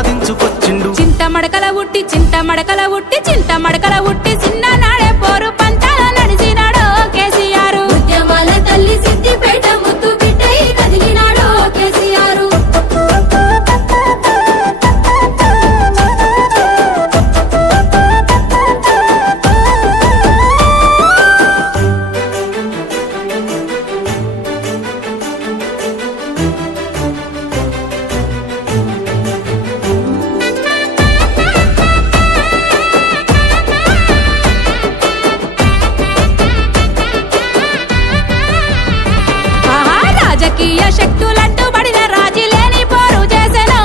సాధించుకొచ్చిండు చింత మడకల ఉట్టి చింత మడకల ఉట్టి చిన్న నాడే పోరు పంచాల నడిచినాడు కేసీఆర్ ఉద్యమాల తల్లి సిద్దిపేట ముద్దు బిడ్డై కదిలినాడు కేసీఆర్ రాజకీయ శక్తులంటూ పడిన రాజీ లేని పోరు చేసెను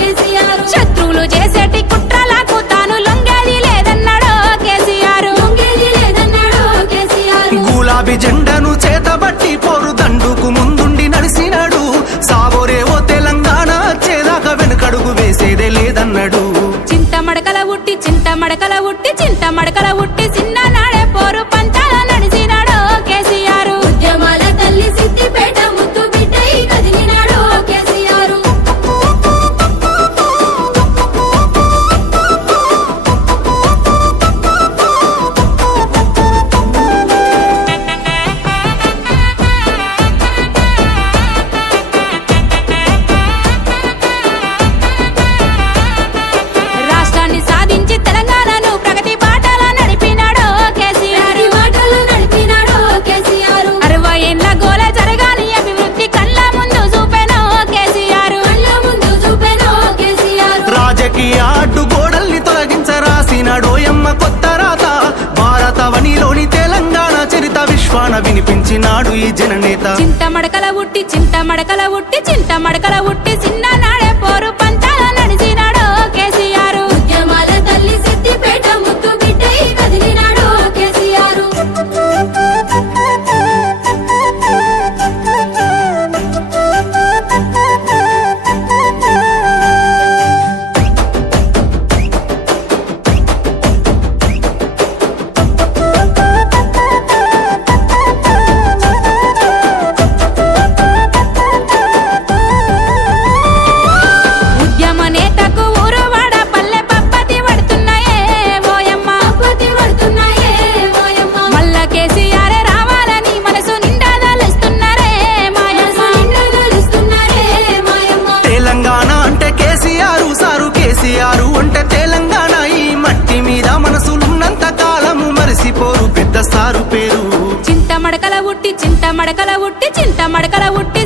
కేసీఆర్ శత్రువులు చేసేటి కుట్రలకు తాను లొంగేది లేదన్నాడు కేసీఆర్ గులాబీ జెండను చేతబట్టి పోరు దండుకు ముందుండి నడిసినాడు సావోరేవో తెలంగాణ వచ్చేదాకా వెనుకడుగు వేసేదే లేదన్నాడు చింత మడకల ఉట్టి చిన్న నాడే పోరు పంచాల నడిచినాడు కేసీఆర్ ఉద్యమాల తల్లి సిద్దిపేట ముద్దు బిడ్డై కదిలినాడు కేసీఆర్ రాష్ట్రాన్ని సాధించి తెలంగాణను ప్రగతి బాటల నడిపినాడు కేసీఆర్ 60 ఏళ్ల గోల జరగాని అభివృద్ధి కళ్ళ ముందు చూపెను కేసీఆర్ రాజకీయ అడ్డుగోడల్ని తొలగించరాసినాడోయమ్మ కొత్త రాత భారతవనిలోని తెలంగాణ చరిత విశ్వాన వినిపించినాడు ఈ జననేత చింత మడకల ఉట్టి చిన్న నాడే పోరు పంచాల నడిచినాడు కేసీఆర్ ఉద్యమాల తల్లి సిద్దిపేట ముద్దు బిడ్డై కదిలినాడు కేసీఆర్ ఉద్యమ నేతకు ఊరు వాడ పల్లె పప్పతి పడుతున్నాయే ఓయమ్మ మల్ల కేసీఆర్ రావాలని మనసు నిండా దలుస్తున్నారే మాయమ్మ తెలంగాణ అంటే కేసీఆర్ సారు కేసీఆర్ అంటే తెలంగాణ ఈ మట్టి మీద మనసులున్నంత కాలము మరిసిపోరు పెద్ద సారు పేరు చింత మడకల ఉట్టి